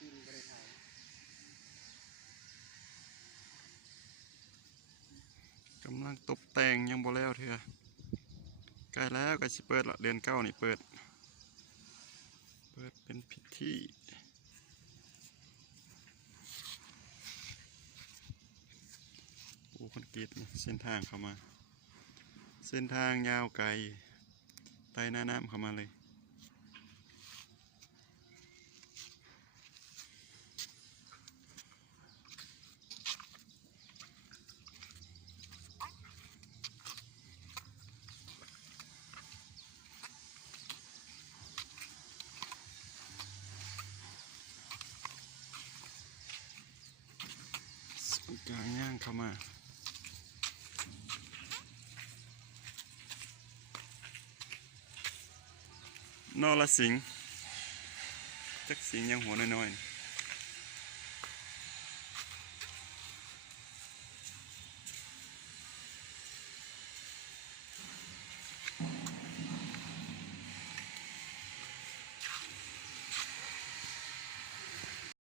กินก็ได้ถ่ายกำลังตกแต่งยังบ่แล้วเถอะใกล้แล้วก็สิเปิดละเดือนเก้านี่เปิดเป็นพิธีปูคอนกรีตเส้นทางเข้ามาเส้นทางยาวไกลใต้หน้าน้ำเข้ามาเลยส่วนกลางย่างเข้ามานอละสิงจักสิงยังหัวน้อยๆ